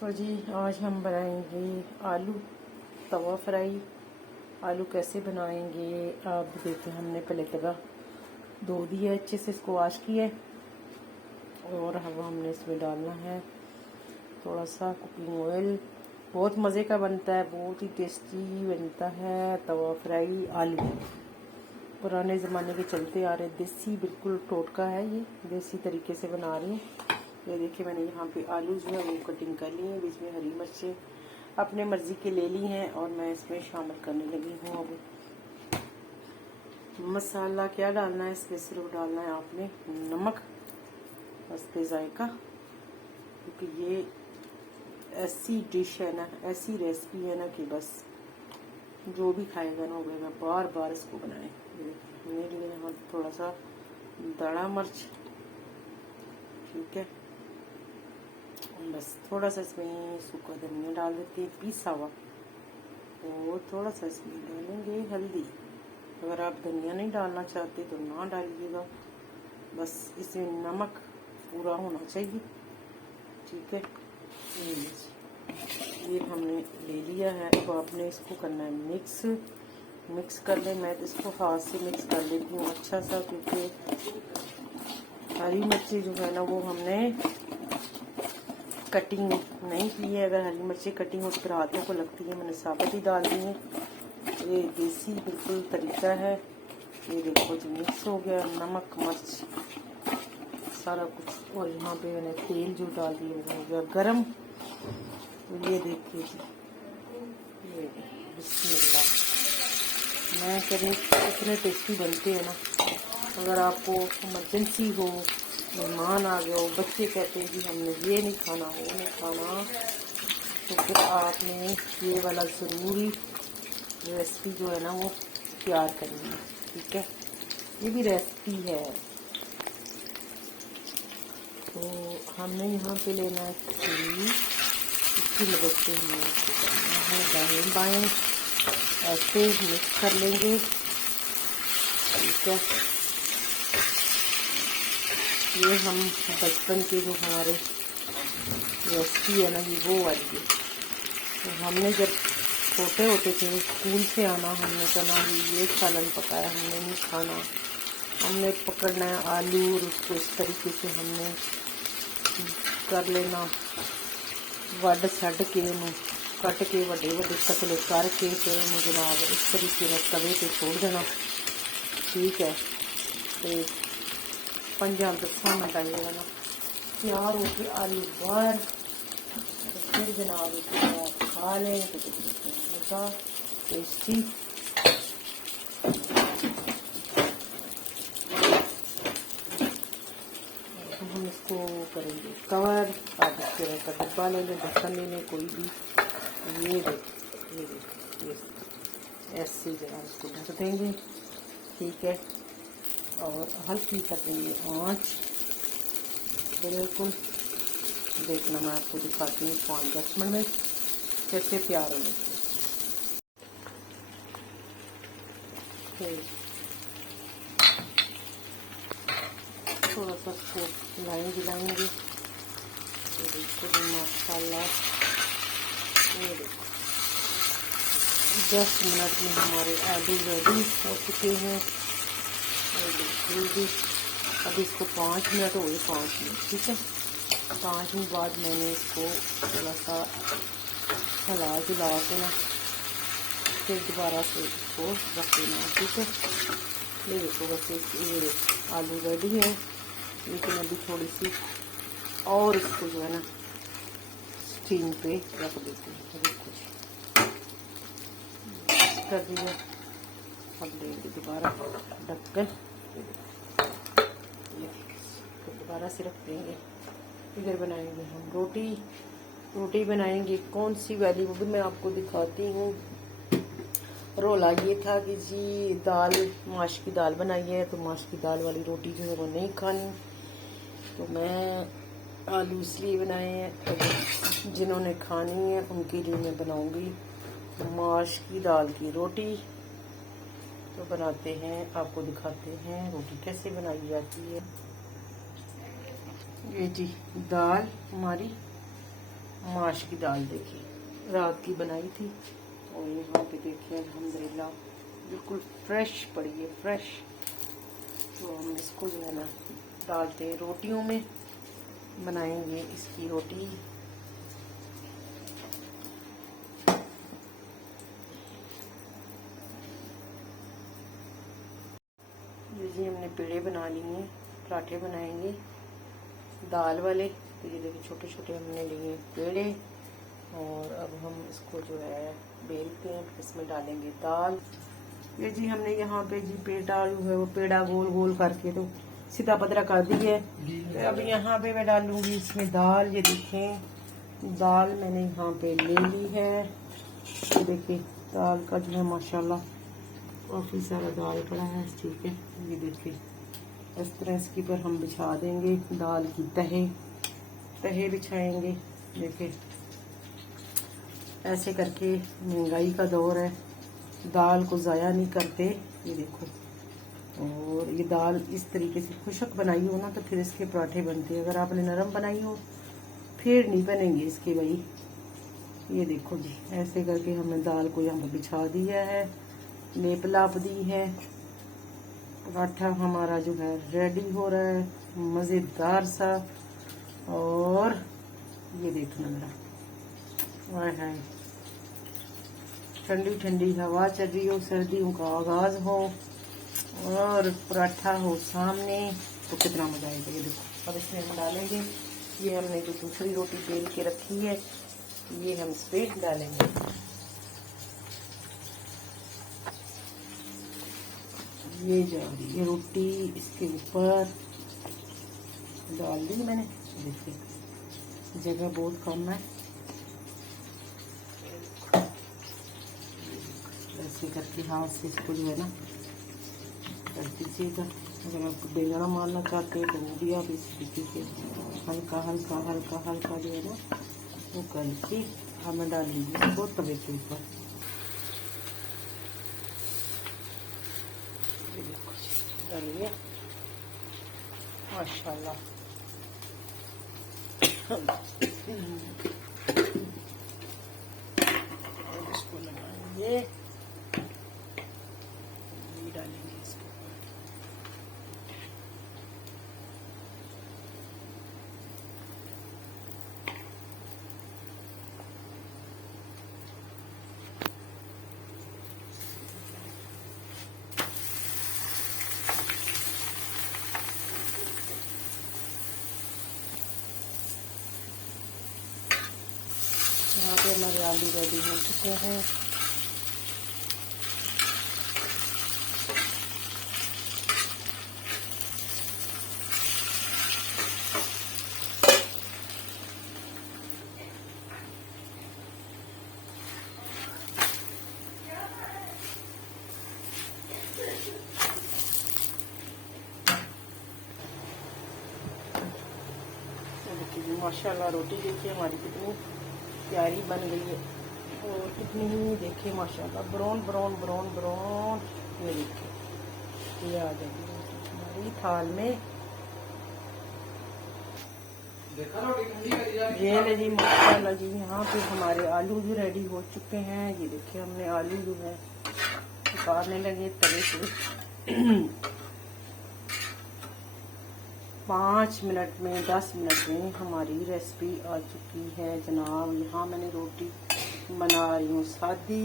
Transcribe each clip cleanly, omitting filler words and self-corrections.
तो जी आज हम बनाएंगे आलू तवा फ्राई। आलू कैसे बनाएंगे आप देखते हैं। हमने पहले तवा धो दिया, अच्छे से इसको वॉश किया और अब हमने इसमें डालना है थोड़ा सा कुकिंग ऑयल। बहुत मज़े का बनता है, बहुत ही टेस्टी बनता है तवा फ्राई आलू। पुराने ज़माने के चलते आ रहे देसी, बिल्कुल टोटका है, ये देसी तरीके से बना रही हूँ। ये देखिए मैंने यहाँ पे आलू जो है वो कटिंग कर लिए हैं, बीच में हरी मिर्चें अपने मर्ज़ी के ले ली हैं और मैं इसमें शामिल करने लगी हूँ। अब मसाला क्या डालना है, इसमें सिर्फ डालना है आपने नमक, बस पे जायका, क्योंकि ये ऐसी डिश है ना, ऐसी रेसिपी है ना कि बस जो भी खाएगा ना वो बार बार इसको बनाए। मेरे लिए यहाँ थोड़ा सा दड़ा मिर्च, ठीक है, बस थोड़ा सा इसमें सूखा धनिया डाल देते हैं पिसा हुआ, और थोड़ा सा इसमें डालेंगे हल्दी। अगर आप धनिया नहीं डालना चाहते तो ना डालिएगा, बस इसमें नमक पूरा होना चाहिए, ठीक है। ये हमने ले लिया है। अब आपने इसको करना है मिक्स कर लें। मैं तो इसको हाथ से मिक्स कर लेती हूँ अच्छा सा, क्योंकि हरी मिर्ची जो है ना वो हमने कटिंग नहीं की है। अगर हरी मिर्ची कटिंग हो तो फिर हाथों को लगती है, मैंने साबुत ही डाल दी है। ये देसी बिल्कुल तरीका है। ये देखो जी मिक्स हो गया, नमक मिर्च सारा कुछ, और यहाँ पे मैंने तेल जो डाल दिया वो हो गया गरम। ये देखिए जी, ये बिस्मिल्लाह। मैं कभी इतने टेस्टी बनते हैं ना। अगर आपको इमरजेंसी हो, मेहमान आ गए हो, बच्चे कहते हैं कि हमने ये नहीं खाना वो नहीं खाना, तो फिर आपने ये वाला ज़रूरी रेसिपी जो है ना वो तैयार करनी है, ठीक है। ये भी रेसिपी है। तो हमने यहाँ पे लेना है खीर, इसकी मदद से हमें इसको करना है दाएं बाएं ऐसे मिक्स कर लेंगे, ठीक है। ये हम बचपन के जो हमारे रेसिपी है ना ये वो वाली है। तो हमने जब छोटे होते थे स्कूल से आना, हमने कहना ये सालन पकाया, हमने नहीं खाना, हमने पकड़ना है आलू और उसको इस तरीके से हमने कर लेना, वड छड़ के उन्होंने कट के बड़े बड़े कतले करके फिर उन्होंने जनाब इस तरीके में तवे पे छोड़ देना, ठीक है। तो 5-10 मिनट आइएगा ना तैयार हो के आलू बाहर, तो फिर जनाब इसको आप खा लें तो मज़ा टेस्टी। हम इसको करेंगे कवर। आप इसके का डब्बा ले लें, ढक्कन ले लें कोई भी। ये देखिए ऐसे जरा इसको ढक देंगे, ठीक है, और हल्की कर देंगे आँच बिल्कुल। देखना मैं आपको दिखाती हूँ 5-10 मिनट में कैसे तैयार हो जाते हैं। थोड़ा सा इसको हिलाएंगे, माशाल्लाह। ये देखो 10 मिनट में हमारे आलू रेडी हो चुके हैं, बिल्कुल भी। अब इसको 5 मिनट हो गए, 5 मिनट, ठीक है। 5 मिनट बाद मैंने इसको थोड़ा सा हिला जुला के ना फिर दोबारा से इसको रख देना, ठीक है। ये देखो बस ये आलू रेडी है, लेकिन अभी थोड़ी सी और इसको जो है ना स्टीम पे रख देते हैं। देखो कर दिया, अब लेंगे दोबारा ढक्कन, तो दोबारा से रख देंगे। इधर बनाएंगे हम रोटी बनाएंगे। कौन सी वाली वो भी मैं आपको दिखाती हूँ। रोला ये था कि जी दाल, माश की दाल बनाई है, तो माश की दाल वाली रोटी जो है वो नहीं खानी, तो मैं आलू इसलिए बनाए हैं, तो जिन्होंने खानी है उनके लिए मैं बनाऊंगी माश की दाल की रोटी। तो बनाते हैं, आपको दिखाते हैं रोटी कैसे बनाई जाती है। ये जी दाल हमारी माश की दाल देखिए रात की बनाई थी और यहाँ पे देखिए अल्हम्दुलिल्लाह बिल्कुल फ्रेश पड़ी है, फ्रेश। तो हम इसको जो है ना डालते हैं रोटियों में, बनाएंगे इसकी रोटी। ये जी हमने पेड़े बना लिए हैं, पराठे बनाएंगे दाल वाले। तो ये देखिए छोटे छोटे हमने लिए पेड़े और अब हम इसको जो है बेलते हैं, इसमें डालेंगे दाल। ये जी हमने यहाँ पे जी पेड़ा आलू है वो पेड़ा गोल गोल करके तो सीधा पतला कर दी है। तो अब यहाँ पे मैं डालूंगी इसमें दाल। ये देखें दाल मैंने यहाँ पे ले ली है। ये देखिए दाल का जो है माशाल्लाह काफ़ी सारा दाल पड़ा है, ठीक है। ये देखिए इस तरह इसके पर हम बिछा देंगे दाल की तहे बिछाएंगे। देखिए ऐसे करके, महंगाई का दौर है, दाल को ज़ाया नहीं करते। ये देखो, और ये दाल इस तरीके से खुशक बनाई हो ना तो फिर इसके पराठे बनते हैं। अगर आपने नरम बनाई हो फिर नहीं बनेंगे इसके भाई। ये देखो जी ऐसे करके हमने दाल को यहाँ पर बिछा दिया है, लेप लाप दी है। पराठा हमारा जो है रेडी हो रहा है, मज़ेदार सा। और ये देखना मेरा, हाय हाय, ठंडी ठंडी हवा चल रही हो, सर्दियों का आगाज हो और पराठा हो सामने तो कितना मजा आएगा। ये देखो अब इसमें हम डालेंगे, ये हमने जो दूसरी रोटी बेल के रखी है ये हम इस पे डालेंगे। ये जा रही है रोटी इसके ऊपर डाल दी मैंने। देखिए जगह बहुत कम है, ऐसे करके हाथ से इसको जो है ना कर दीजिएगा। अगर आप बेलना मारना चाहते हैं तो वो भी आप इस तरीके से हल्का हल्का हल्का हल्का जो है ना वो करके हमें डाल लीजिए इसको तवे के ऊपर। डालिए माशाल्लाह। और इसको लगाएंगे, ये डालेंगे इसके ऊपर। यहाँ पे हमारे आलू रेडी हो चुके हैं। देखिए माशाल्लाह रोटी देखिए हमारी कितनी प्यारी बन गई है और कितनी ही देखिए माशाल्लाह ब्राउन ब्राउन ब्राउन ब्राउन। ये देखिए ये आ जाएगी रोटी हमारी थाल में। ये ले जी माशाल्लाह जी, यहाँ पे हमारे आलू भी रेडी हो चुके हैं। ये देखिए हमने आलू जो है उतारने लगे तवे से। 5 मिनट में 10 मिनट में हमारी रेसिपी आ चुकी है जनाब। यहाँ मैंने रोटी बना रही हूँ सादी,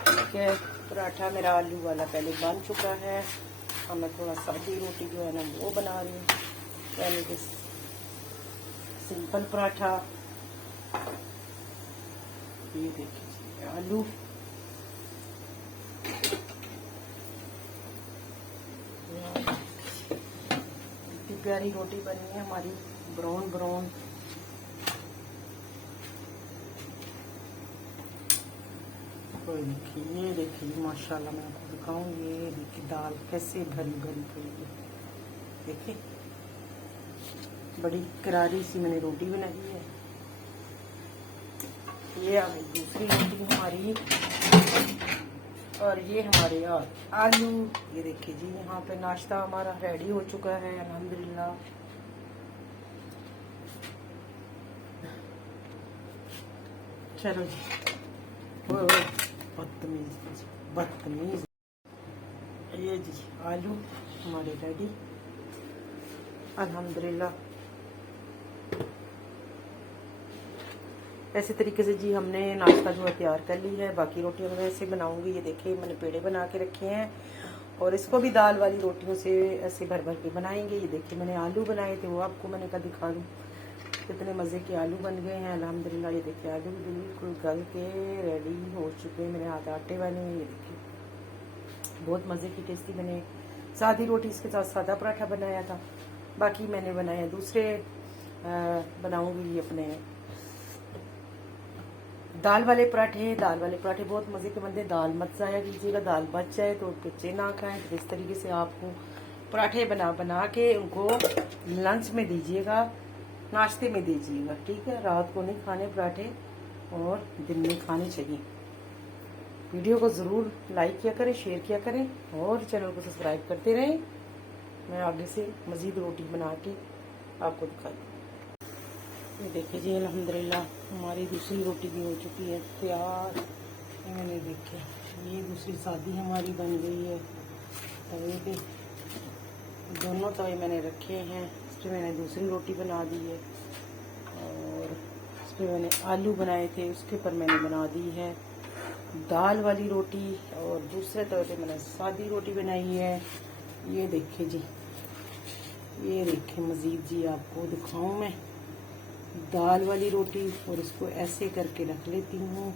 ठीक है। पराठा मेरा आलू वाला पहले बन चुका है, अब मैं थोड़ा सादी रोटी जो है ना वो बना रही हूँ, यानी कि सिंपल पराठा। ये देखिए आलू, प्यारी रोटी बनी है हमारी ब्राउन ब्राउन। ये देखिए माशाल्लाह मैं आपको दिखाऊं, ये देखिए दाल कैसे भरी भरी पड़ी है। देखिए बड़ी करारी सी मैंने रोटी बनाई है। ये आ गई दूसरी रोटी हमारी और ये हमारे आलू। ये देखिए जी यहाँ पे नाश्ता हमारा रेडी हो चुका है अल्हम्दुलिल्लाह। चलो जी। ओए ओए, बदतमीज बदतमीज। ये जी आलू हमारे रेडी अल्हम्दुलिल्लाह। ऐसे तरीके से जी हमने नाश्ता जो है तैयार कर ली है। बाकी रोटियां मैं ऐसे बनाऊंगी। ये देखिए मैंने पेड़े बना के रखे हैं और इसको भी दाल वाली रोटियों से ऐसे भर भर के बनाएंगे। ये देखिए मैंने आलू बनाए थे, वो आपको मैंने कहा दिखा दूँ। कितने मज़े के आलू बन गए हैं अल्हम्दुलिल्लाह। ये देखिए आलू बिल्कुल गल के रेडी हो चुके हैं। मेरे हाथ आटे वाले हैं। ये देखिए बहुत मज़े की टेस्टी बने। सादी रोटी इसके साथ सादा पराठा बनाया था। बाकी मैंने बनाया दूसरे बनाऊंगी अपने दाल वाले पराठे। दाल वाले पराठे बहुत मज़े के बनते हैं। दाल मत ज़ाया कीजिएगा, दाल बच जाए तो बच्चे ना खाएं। तो इस तरीके से आपको पराठे बना बना के उनको लंच में दीजिएगा, नाश्ते में दीजिएगा, ठीक है। रात को नहीं खाने पराठे और दिन में खाने चाहिए। वीडियो को ज़रूर लाइक किया करें, शेयर किया करें और चैनल को सब्सक्राइब करते रहें। मैं आगे से मज़ीद रोटी बना के आपको दिखा दूँ। ये देखिए जी अल्हम्दुलिल्लाह हमारी दूसरी रोटी भी हो चुकी है तैयार। ये मैंने देखे, ये दूसरी सादी हमारी बन गई है तवे पे। दोनों तवे मैंने रखे हैं। इस पर मैंने दूसरी रोटी बना दी है और इस पर मैंने आलू बनाए थे, उसके ऊपर मैंने बना दी है दाल वाली रोटी। और दूसरे तवे पे मैंने सादी रोटी बनाई है। ये देखिए जी, ये देखिए मज़ीद जी आपको दिखाऊं मैं दाल वाली रोटी। और इसको ऐसे करके रख लेती हूँ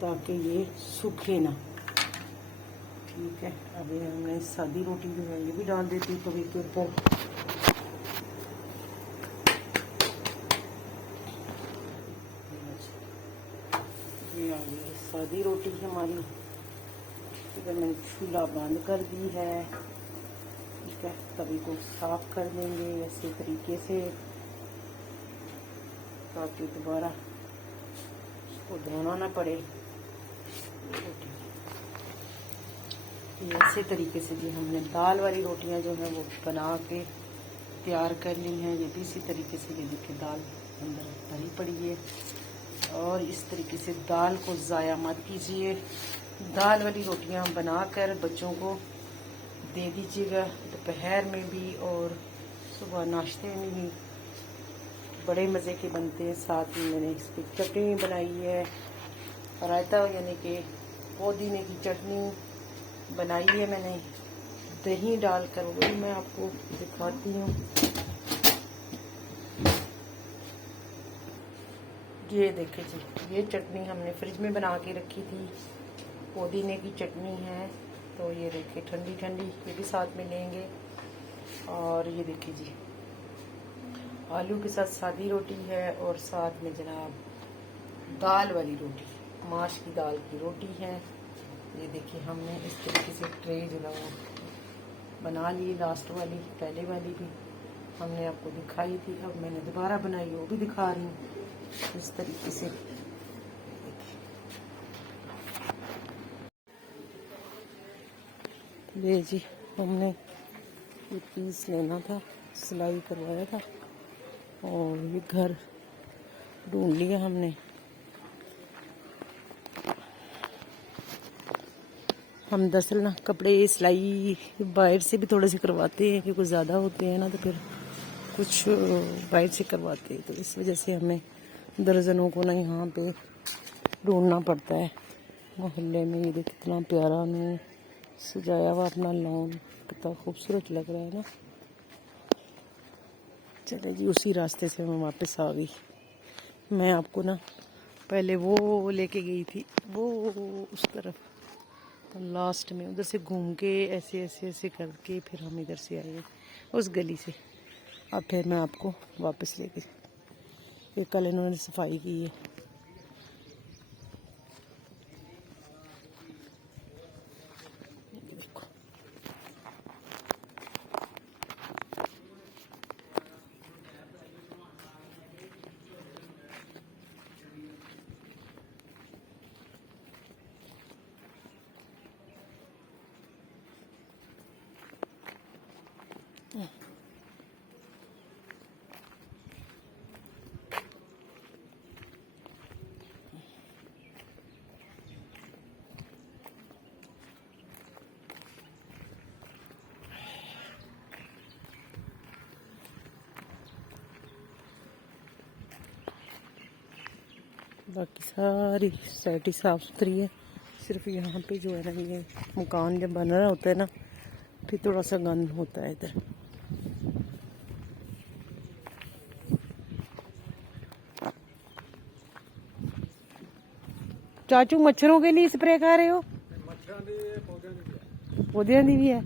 ताकि ये सूखे ना, ठीक है। अभी हमने सादी रोटी जो है ये भी डाल देती हूँ तवे के ऊपर। ये आ गई सादी रोटी हमारी। इधर मैंने चूल्हा बंद कर दी है, ठीक है। तवे को साफ कर देंगे ऐसे तरीके से ताकि दोबारा उसको धोना ना पड़े। ये ऐसे तरीके से भी हमने दाल वाली रोटियां जो है वो बना के तैयार कर ली हैं। ये भी इसी तरीके से, ये देखिए दाल अंदर भरी पड़ी है। और इस तरीके से दाल को ज़ाया मत कीजिए। दाल वाली रोटियां बनाकर बच्चों को दे दीजिएगा, दोपहर में भी और सुबह नाश्ते में भी बड़े मज़े के बनते हैं। साथ में मैंने इसकी चटनी बनाई है, रायता यानी कि पुदीने की चटनी बनाई है मैंने दही डालकर, वो भी मैं आपको दिखाती हूँ। ये देखिए जी, ये चटनी हमने फ्रिज में बना के रखी थी, पुदीने की चटनी है। तो ये देखिए ठंडी ठंडी, ये भी साथ में लेंगे। और ये देखिए जी आलू के साथ सादी रोटी है और साथ में जनाब दाल वाली रोटी, माश की दाल की रोटी है। ये देखिए हमने इस तरीके से ट्रे जो है वो बना ली। लास्ट वाली, पहले वाली भी हमने आपको दिखाई थी, अब मैंने दोबारा बनाई, वो भी दिखा रही हूँ इस तरीके से। ये जी हमने ये पीस लेना था, सिलाई करवाया था और ये घर ढूंढ लिया हमने। हम दरअसल ना कपड़े सिलाई बाहर से भी थोड़े से करवाते हैं क्योंकि ज़्यादा होते हैं ना, तो फिर कुछ बाहर से करवाते हैं। तो इस वजह से हमें दर्जनों को ना यहाँ पे ढूंढना पड़ता है मोहल्ले में। ये कितना प्यारा उन्होंने सजाया हुआ अपना लॉन, कितना खूबसूरत लग रहा है ना। चले जी, उसी रास्ते से मैं वापस आ गई। मैं आपको ना पहले वो लेके गई थी, वो उस तरफ, तो लास्ट में उधर से घूम के ऐसे ऐसे ऐसे करके फिर हम इधर से आए उस गली से। अब फिर मैं आपको वापस ले गई। फिर कल इन्होंने सफाई की है। देखो बाकी सारी सोसाइटी साफ सुथरी है। सिर्फ यहाँ पे जो है ना, ये मकान जब बन रहा होता है ना, फिर थोड़ा सा गंद होता है इधर। चाचू मच्छरों के लिए स्प्रे कर रहे हो? पौधਿਆਂ ਦੀ ਵੀ ਹੈ?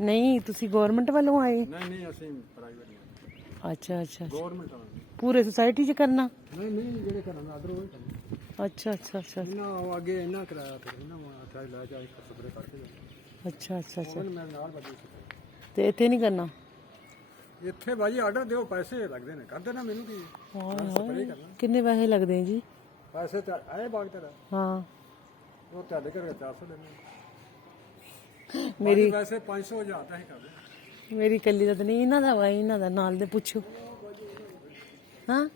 ਨਹੀਂ ਤੁਸੀਂ ਗਵਰਨਮੈਂਟ ਵੱਲੋਂ ਆਏ? ਨਹੀਂ ਅਸੀਂ ਪ੍ਰਾਈਵੇਟ। ਅੱਛਾ ਅੱਛਾ ਗਵਰਨਮੈਂਟ ਵਾਲਾ ਪੂਰੇ ਸੁਸਾਇਟੀ 'ਚ ਕਰਨਾ? ਨਹੀਂ ਜਿਹੜੇ ਘਰਾਂ ਅਦਰ ਉਹ ਕਰਨਾ। ਅੱਛਾ ਅੱਛਾ ਅੱਛਾ ਇਹਨਾਂ ਉਹ ਅੱਗੇ ਇਹਨਾਂ ਕਰਾਇਆ ਫਿਰ ਇਹਨਾਂ ਟਰਾਈ ਲਾ ਜਾ ਇੱਕ ਸਪਰੇ ਕਰਕੇ ਅੱਛਾ ਅੱਛਾ ਅੱਛਾ ਮੈਂ ਨਾਲ ਬੱਜੀ ਤੇ ਇੱਥੇ ਨਹੀਂ ਕਰਨਾ? ਇੱਥੇ ਬਾਜੀ ਆਰਡਰ ਦਿਓ, ਪੈਸੇ ਲੱਗਦੇ ਨੇ, ਕਰਦੇ ਨਾ ਮੈਨੂੰ ਕੀ ਸਪਰੇ ਕਰਨਾ। ਕਿੰਨੇ ਪੈਸੇ ਲੱਗਦੇ ਜੀ? ਪੈਸੇ ਤਾਂ ਆਏ ਬਾਗ ਤੇਰਾ? ਹਾਂ ਉਹ ਤੁਹਾਡੇ ਘਰ 400 ਦੇਣੇ ਮੇਰੀ ਵੈਸੇ 500 ਹਜ਼ਾਰ ਤਾਂ ਹੀ ਕਰਦੇ। ਮੇਰੀ ਕੱਲੀ ਦਾ ਤਾਂ ਨਹੀਂ, ਇਹਨਾਂ ਦਾ ਵਾ, ਇਹਨਾਂ ਦਾ ਨਾਲ ਦੇ ਪੁੱਛੋ। ਹਾਂ